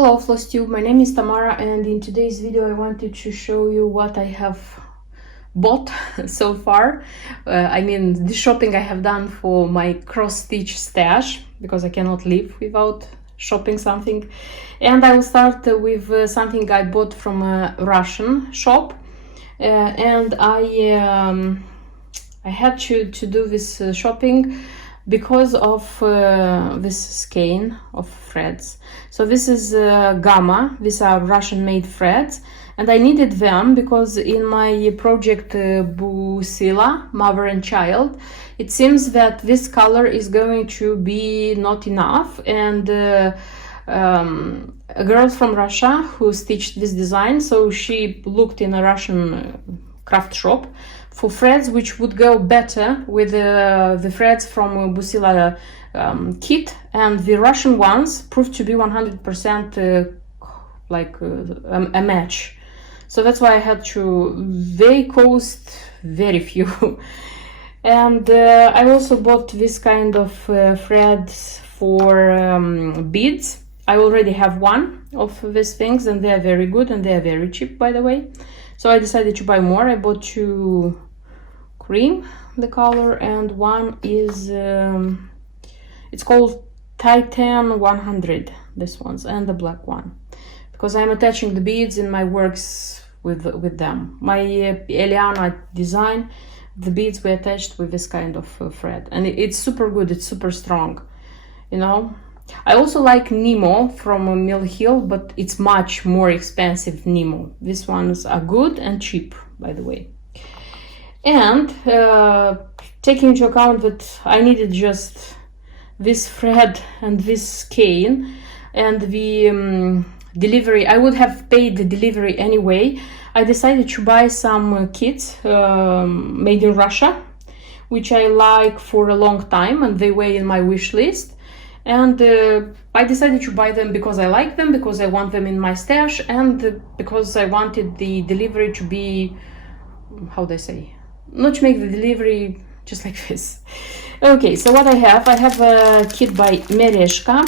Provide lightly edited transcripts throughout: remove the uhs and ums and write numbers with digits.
Hello FlossTube, my name is Tamara, and in today's video I wanted to show you what I have bought so far. I mean the shopping I have done for my cross-stitch stash, because I cannot live without shopping something. And I will start with something I bought from a Russian shop, and I had to do this shopping because of this skein of threads. So this is Gamma, these are Russian made threads, and I needed them because in my project Busila, Mother and Child, it seems that this color is going to be not enough, and a girl from Russia who stitched this design, so she looked in a Russian craft shop for threads which would go better with the threads from Busila kit, and the Russian ones proved to be 100% a match. So that's why I had to. They cost very few. And I also bought this kind of threads for beads. I already have one of these things, and they are very good, and they are very cheap, by the way. So I decided to buy more. I bought two cream, the color, and one is it's called Titan 100, this one's, and the black one, because I'm attaching the beads in my works with them. My Eliana design, the beads were attached with this kind of thread, and it's super good, it's super strong, you know. I also like Nemo from Mill Hill, but it's much more expensive Nemo. These ones are good and cheap, by the way. And taking into account that I needed just this thread and this skein, and the delivery, I would have paid the delivery anyway. I decided to buy some kits made in Russia, which I like for a long time, and they were in my wish list. And I decided to buy them because I like them, because I want them in my stash, and because I wanted the delivery to be, how do I say, not to make the delivery just like this. Okay, so what I have a kit by Mereshka.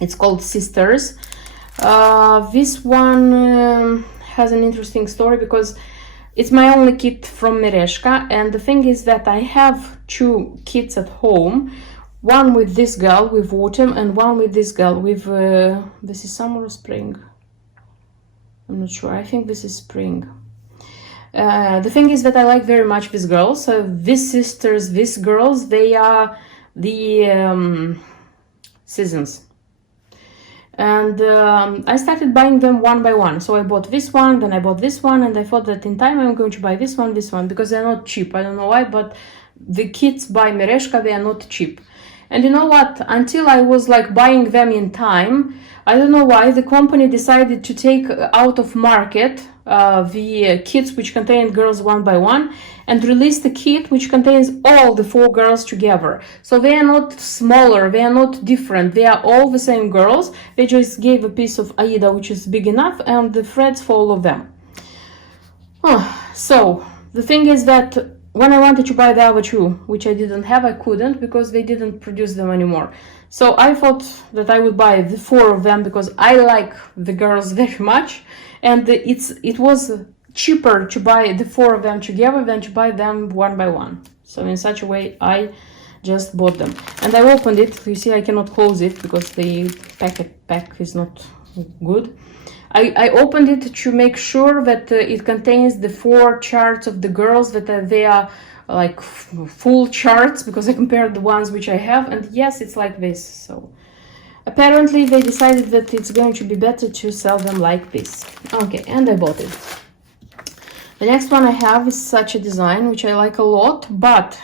It's called Sisters. This one has an interesting story because it's my only kit from Mereshka, and the thing is that I have two kits at home. One with this girl with autumn, and one with this girl with this is summer or spring, I'm not sure, I think this is spring. The thing is that I like very much these girls. So these sisters, these girls, they are the seasons. And I started buying them one by one. So I bought this one, then I bought this one, and I thought that in time I'm going to buy this one, because they're not cheap. I don't know why, but the kits by Mereshka, they are not cheap. And you know what? Until I was like buying them in time, I don't know why the company decided to take out of market the kits which contain girls one by one, and release the kit which contains all the 4 girls together. So they are not smaller, they are not different, they are all the same girls. They just gave a piece of Aida which is big enough, and the threads for all of them. So the thing is that when I wanted to buy the other two, which I didn't have, I couldn't because they didn't produce them anymore. So I thought that I would buy the 4 of them because I like the girls very much, and it was cheaper to buy the 4 of them together than to buy them one by one. So in such a way, I just bought them. And I opened it. You see, I cannot close it because the pack is not good. I opened it to make sure that it contains the 4 charts of the girls, that they are like full charts, because I compared the ones which I have, and yes, it's like this. So apparently they decided that it's going to be better to sell them like this. Okay, and I bought it. The next one I have is such a design which I like a lot, but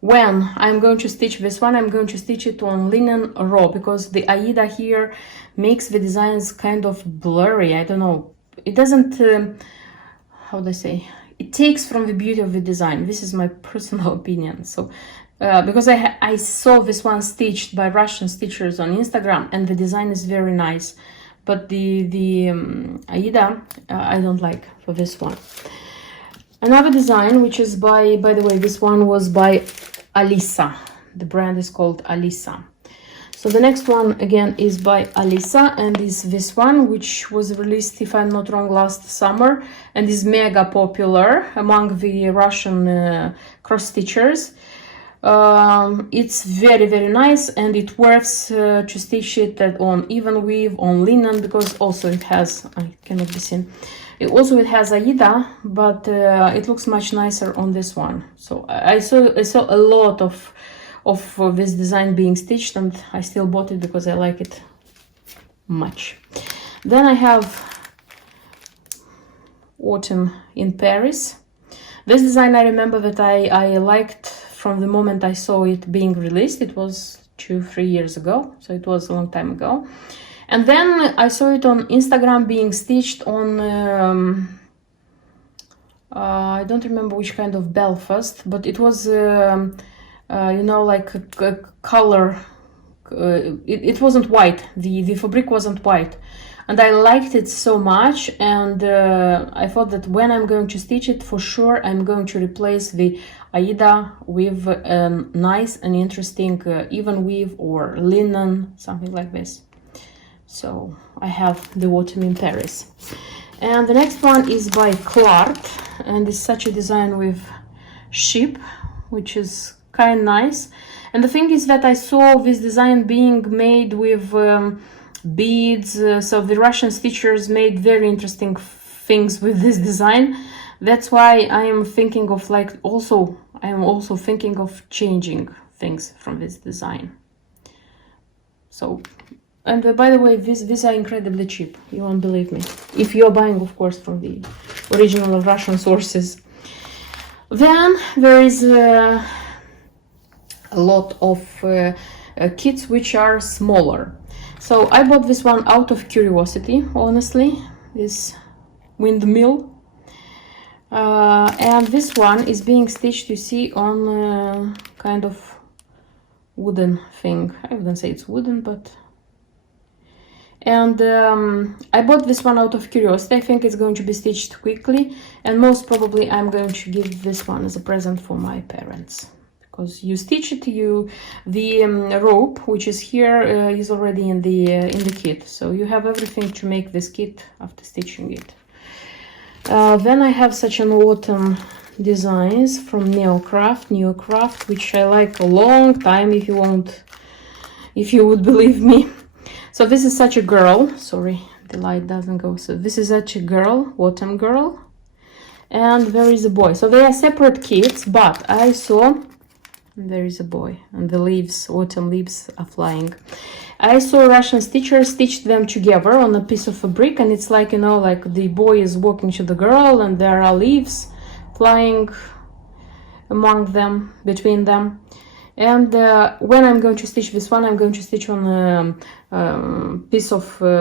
when I'm going to stitch this one, I'm going to stitch it on linen raw, because the Aida here makes the designs kind of blurry. I don't know, it doesn't how do I say, it takes from the beauty of the design. This is my personal opinion. So because I saw this one stitched by Russian stitchers on Instagram, and the design is very nice, but the Aida I don't like for this one. Another design which is by the way, this one was by Alisa. The brand is called Alisa. So the next one again is by Alisa, and is this one, which was released, if I'm not wrong, last summer, and is mega popular among the Russian cross-stitchers. It's very, very nice, and it works to stitch it on even weave, on linen, because also it has, I cannot be seen, it has Aida, but it looks much nicer on this one. So I saw a lot of this design being stitched, and I still bought it because I like it much. Then I have Autumn in Paris. This design, I remember that I liked from the moment I saw it being released. It was 2-3 years ago, so it was a long time ago. And then I saw it on Instagram being stitched on I don't remember which kind of Belfast, but it was you know, like a color. It wasn't white. The fabric wasn't white, and I liked it so much, and I thought that when I'm going to stitch it, for sure I'm going to replace the Aida with a nice and interesting even weave or linen, something like this. So I have the Autumn in Paris. And the next one is by Clark, and it's such a design with sheep, which is kind of nice. And the thing is that I saw this design being made with beads, so the Russian stitchers made very interesting things with this design. That's why I am thinking of I am also thinking of changing things from this design. So, and by the way, these are incredibly cheap, you won't believe me, if you're buying, of course, from the original Russian sources. Then there is a lot of kits which are smaller. So I bought this one out of curiosity, honestly, this windmill. And this one is being stitched, you see, on kind of wooden thing. I wouldn't say it's wooden, but... And I bought this one out of curiosity. I think it's going to be stitched quickly, and most probably I'm going to give this one as a present for my parents. Because you stitch it, the rope, which is here, is already in the kit. So you have everything to make this kit after stitching it. Then I have such an autumn designs from Neocraft, which I like a long time, if you would believe me. So this is such a girl. Sorry, the light doesn't go. So this is such a girl, autumn girl, and there is a boy. So they are separate kits, but I saw there is a boy, and the leaves, autumn leaves, are flying. I saw Russian stitchers stitched them together on a piece of fabric, and it's like, you know, like the boy is walking to the girl, and there are leaves flying among them, between them. And when I'm going to stitch this one, I'm going to stitch on a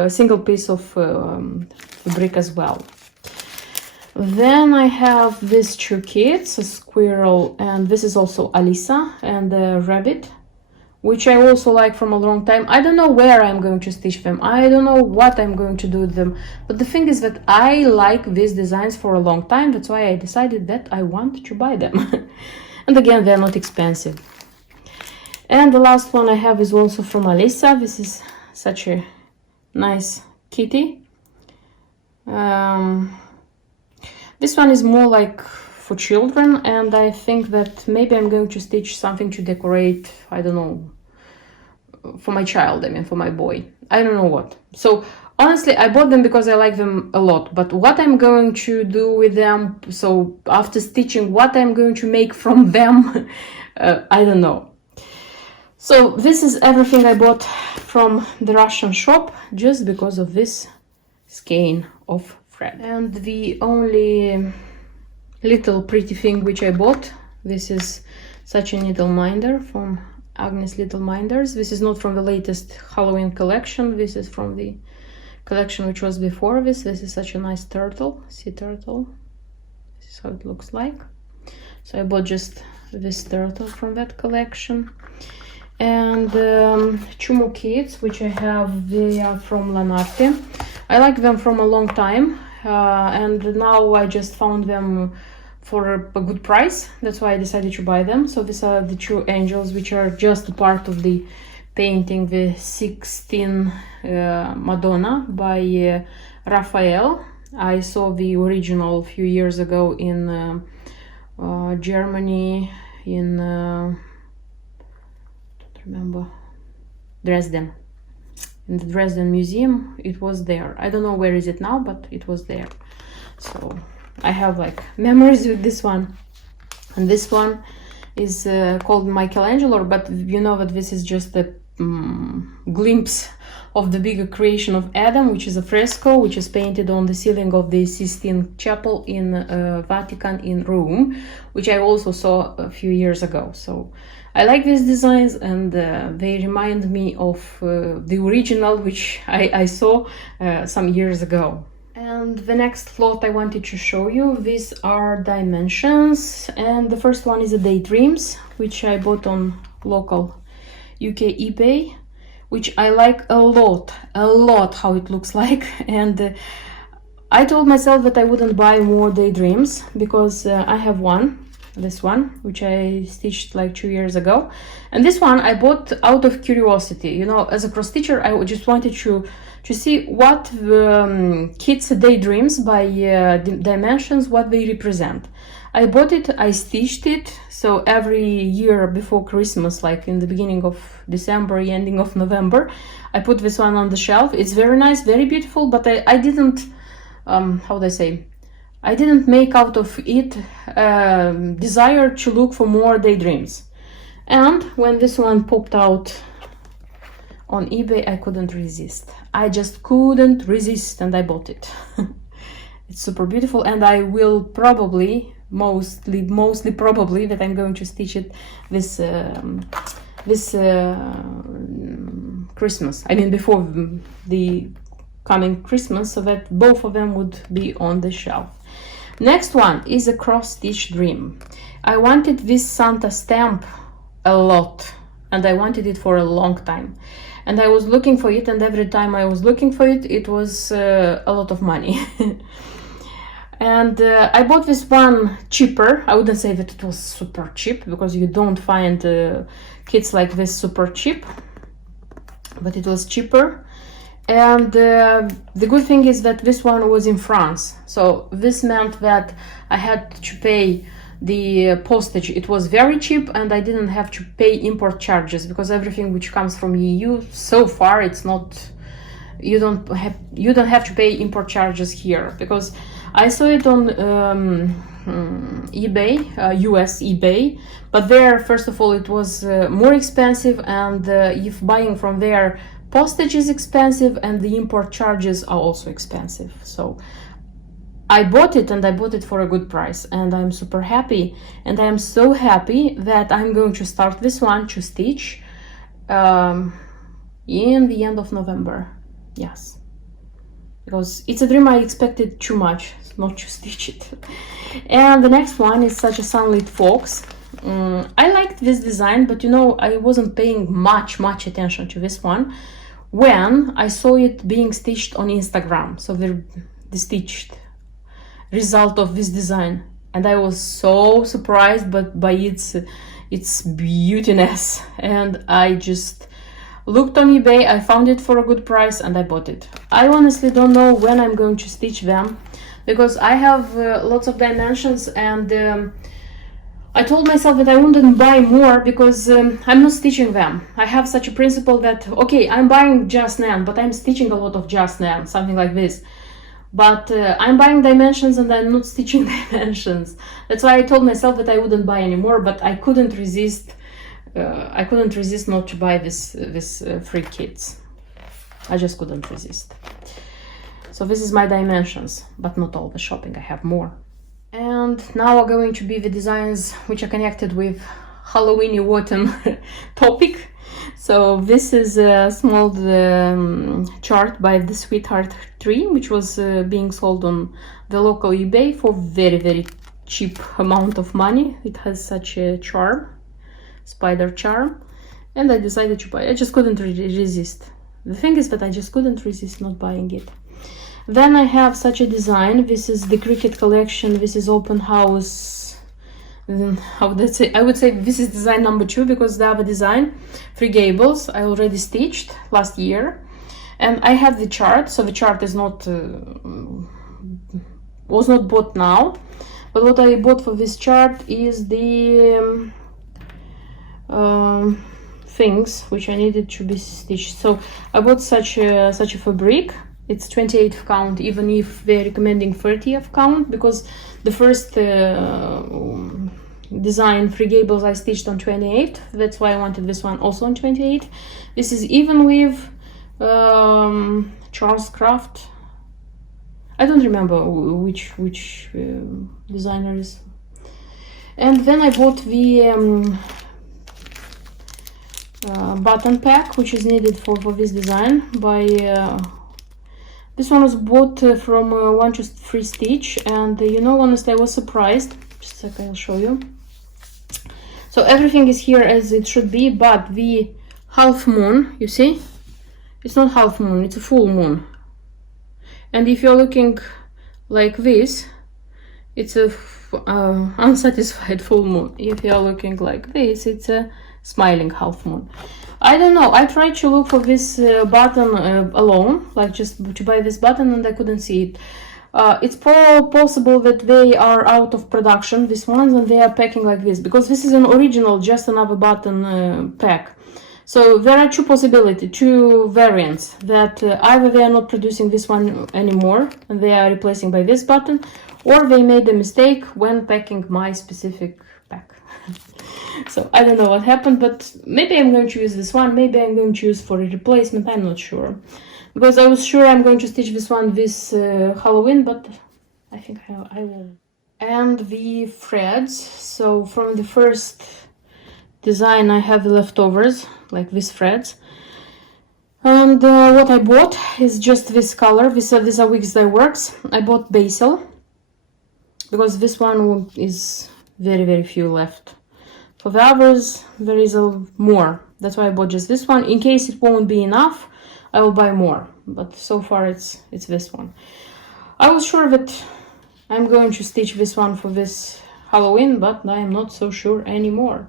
single piece of fabric as well. Then I have these two kits, a squirrel, and this is also Alisa, and a rabbit, which I also like from a long time. I don't know where I'm going to stitch them. I don't know what I'm going to do with them. But the thing is that I like these designs for a long time. That's why I decided that I want to buy them. And again, they're not expensive. And the last one I have is also from Alisa. This is such a nice kitty. This one is more like for children, and I think that maybe I'm going to stitch something to decorate, I don't know, for my child, I mean for my boy. I don't know what. So honestly, I bought them because I like them a lot, but what I'm going to do with them, so after stitching, what I'm going to make from them, I don't know. So this is everything I bought from the Russian shop, just because of this skein of thread. And the only little pretty thing which I bought, this is such a needle minder from Agnes Little Minders. This is not from the latest Halloween collection. This is from the collection which was before this. This is such a nice turtle, sea turtle. This is how it looks like. So I bought just this turtle from that collection. And two more kits which I have, they are from Lanarte. I like them from a long time, and now I just found them for a good price. That's why I decided to buy them. So these are the two angels which are just a part of the painting the 16 Madonna by Raphael. I saw the original a few years ago in Germany, in don't remember, Dresden. In the Dresden Museum, it was there. I don't know where is it now, but it was there. So I have like memories with this one. And this one is called Michelangelo, but you know that this is just a glimpse of the bigger creation of Adam, which is a fresco which is painted on the ceiling of the Sistine Chapel in Vatican in Rome, which I also saw a few years ago. So I like these designs, and they remind me of the original which I saw some years ago. And the next lot I wanted to show you, these are dimensions, and the first one is a Daydreams, which I bought on local UK eBay, which I like a lot how it looks like. And I told myself that I wouldn't buy more Daydreams because I have this one, which I stitched like 2 years ago. And this one I bought out of curiosity. You know, as a cross stitcher, I just wanted to see what Kids Daydreams by Dimensions, what they represent. I bought it, I stitched it, so every year before Christmas, like in the beginning of December, ending of November, I put this one on the shelf. It's very nice, very beautiful, but I didn't, how do I say, I didn't make out of it desire to look for more Daydreams. And when this one popped out on eBay, I couldn't resist. I just couldn't resist, and I bought it. It's super beautiful, and I will probably, mostly probably, that I'm going to stitch it this Christmas. I mean, before the coming Christmas, so that both of them would be on the shelf. Next one is a cross-stitch dream. I wanted this Santa stamp a lot, and I wanted it for a long time. And I was looking for it, and every time I was looking for it, it was a lot of money. And I bought this one cheaper. I wouldn't say that it was super cheap, because you don't find kits like this super cheap, but it was cheaper. And the good thing is that this one was in France, so this meant that I had to pay the postage. It was very cheap, and I didn't have to pay import charges, because everything which comes from EU so far, it's not, you don't have to pay import charges here, because I saw it on eBay, US eBay, but there, first of all, it was more expensive, and if buying from there, postage is expensive, and the import charges are also expensive. So I bought it, and I bought it for a good price, and I'm super happy. And I am so happy that I'm going to start this one to stitch in the end of November. Yes, because it's a dream I expected too much not to stitch it. And the next one is such a Sunlit Forks. I liked this design, but you know, I wasn't paying much attention to this one when I saw it being stitched on Instagram, so the stitched result of this design, and I was so surprised by its beautiness, and I just looked on eBay, I found it for a good price, and I bought it. I honestly don't know when I'm going to stitch them, because I have lots of dimensions, and I told myself that I wouldn't buy more because I'm not stitching them. I have such a principle that, okay, I'm buying just nan, but I'm stitching a lot of just nan, something like this. But I'm buying dimensions, and I'm not stitching dimensions. That's why I told myself that I wouldn't buy anymore, but I couldn't resist. I couldn't resist not to buy this free kits. I just couldn't resist. So this is my dimensions, but not all the shopping. I have more. And now are going to be the designs which are connected with Halloweeny autumn topic. So this is a small chart by the Sweetheart Tree, which was being sold on the local eBay for very cheap amount of money. It has such a charm, spider charm, and I decided to buy it. I just couldn't resist. The thing is that I just couldn't resist not buying it. Then I have such a design. This is the Cricut collection. This is Open House how would I say? I would say this is design number 2, because the other design, 3 gables, I already stitched last year, and I have the chart. So the chart is not was not bought now, but what I bought for this chart is the things which I needed to be stitched. So I bought such a fabric. It's 28th count, even if they're recommending 30th count, because the first design, 3 gables, I stitched on 28th. That's why I wanted this one also on 28th. This is even with Charles Craft. I don't remember which designer is. And then I bought the button pack, which is needed for this design. By this one was bought from 1 to 3 Stitch, and you know, honestly, I was surprised. Just a second, I'll show you. So everything is here as it should be, but the half moon, you see, it's not half moon, it's a full moon. And if you're looking like this, it's a unsatisfied full moon. If you're looking like this, it's a smiling half moon. I don't know, I tried to look for this button alone, like just to buy this button, and I couldn't see it. It's possible that they are out of production, these ones, and they are packing like this, because this is an original, just another button pack. So there are 2 possibilities, 2 variants, that either they are not producing this one anymore and they are replacing by this button, or they made a mistake when packing my specific pack. So I don't know what happened, but maybe I'm going to use this one, maybe I'm going to use for a replacement, I'm not sure. Because I was sure I'm going to stitch this one this Halloween, but I think I will. And the threads, so from the first design I have the leftovers, like these threads. And what I bought is just this color, these are Wigs That Works. I bought basil, because this one is very few left. For the others, there is more. That's why I bought just this one. In case it won't be enough, I will buy more. But so far it's this one. I was sure that I'm going to stitch this one for this Halloween, but I am not so sure anymore.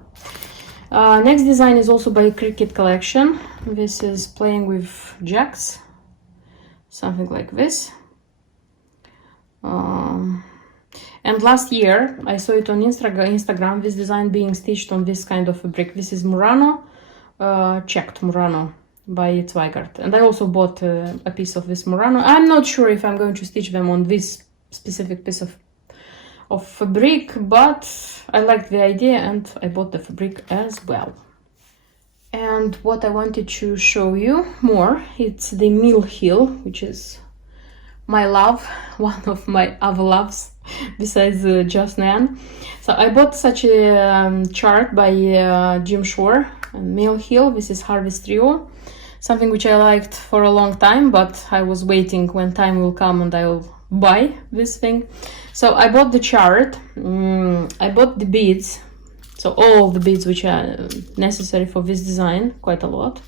Next design is also by Cricket Collection. This is Playing with Jacks, something like this. And last year I saw it on Instagram, this design being stitched on this kind of fabric. This is Murano, checked Murano by Zweigart. And I also bought a piece of this Murano. I'm not sure if I'm going to stitch them on this specific piece of fabric, but I liked the idea and I bought the fabric as well. And what I wanted to show you more, it's the Mill Hill, which is my love, one of my other loves besides Just Nan. So I bought such a chart by Jim Shore and Mill Hill. This is Harvest Trio, something which I liked for a long time, but I was waiting when time will come and I will buy this thing. So I bought the chart, I bought the beads, so all the beads which are necessary for this design, quite a lot.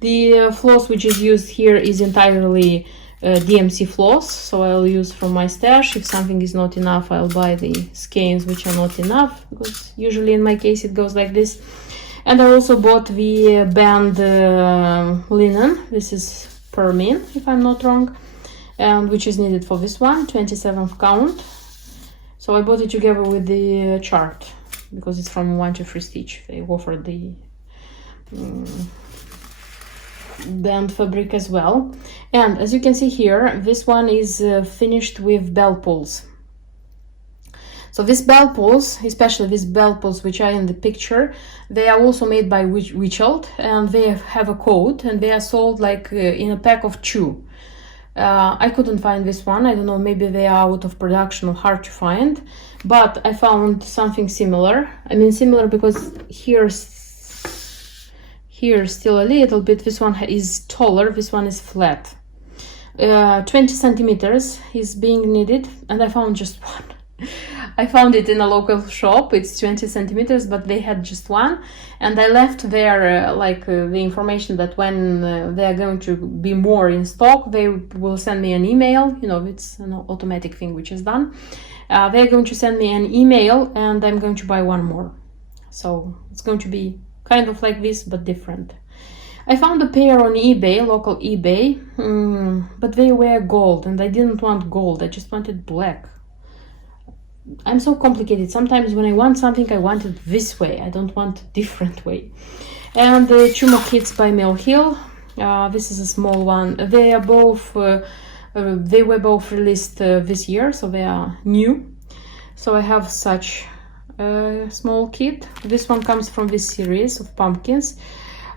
The floss which is used here is entirely DMC floss, so I'll use from my stash. If something is not enough, I'll buy the skeins which are not enough, because usually in my case it goes like this. And I also bought the band linen, this is Permin, if I'm not wrong, and which is needed for this one, 27th count. So I bought it together with the chart, because it's from 1 to 3 Stitch. They offered the band fabric as well. And as you can see here, this one is finished with bell pulls. So these bell pulls, especially these bell pulls which are in the picture, they are also made by Michelangelo, and they have a code, and they are sold like in a pack of 2. I couldn't find this one. I don't know, maybe they are out of production or hard to find, but I found something similar. I mean similar because here's still a little bit. This one is taller, this one is flat. 20 centimeters is being needed, and I found just one. I found it in a local shop. It's 20 centimeters, but they had just one. And I left there the information that when they are going to be more in stock, they will send me an email. You know, it's an automatic thing which is done. They're going to send me an email and I'm going to buy one more. So it's going to be kind of like this, but different. I found a pair on eBay, local eBay, but they were gold and I didn't want gold. I just wanted black. I'm so complicated. Sometimes when I want something, I want it this way. I don't want a different way. And the 2 more kits by Mill Hill. This is a small one. They are both, they were both released this year, so they are new. So I have such a small kit. This one comes from this series of pumpkins.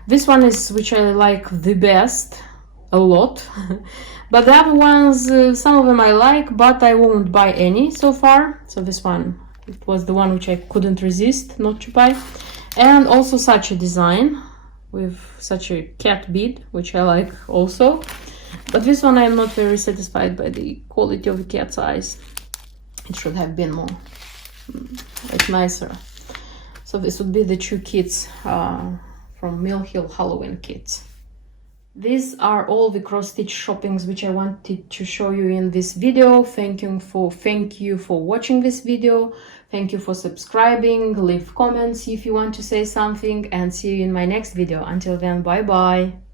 This one is which I like the best, a lot. But the other ones, some of them I like, but I won't buy any so far. So this one, it was the one which I couldn't resist not to buy. And also such a design with such a cat bead, which I like also. But this one I am not very satisfied by the quality of the cat's eyes. It should have been more, like nicer. So this would be the 2 kits from Mill Hill Halloween kits. These are all the cross-stitch shoppings which I wanted to show you in this video. Thank you for watching this video. Thank you for subscribing. Leave comments if you want to say something, and see you in my next video. Until then, bye bye.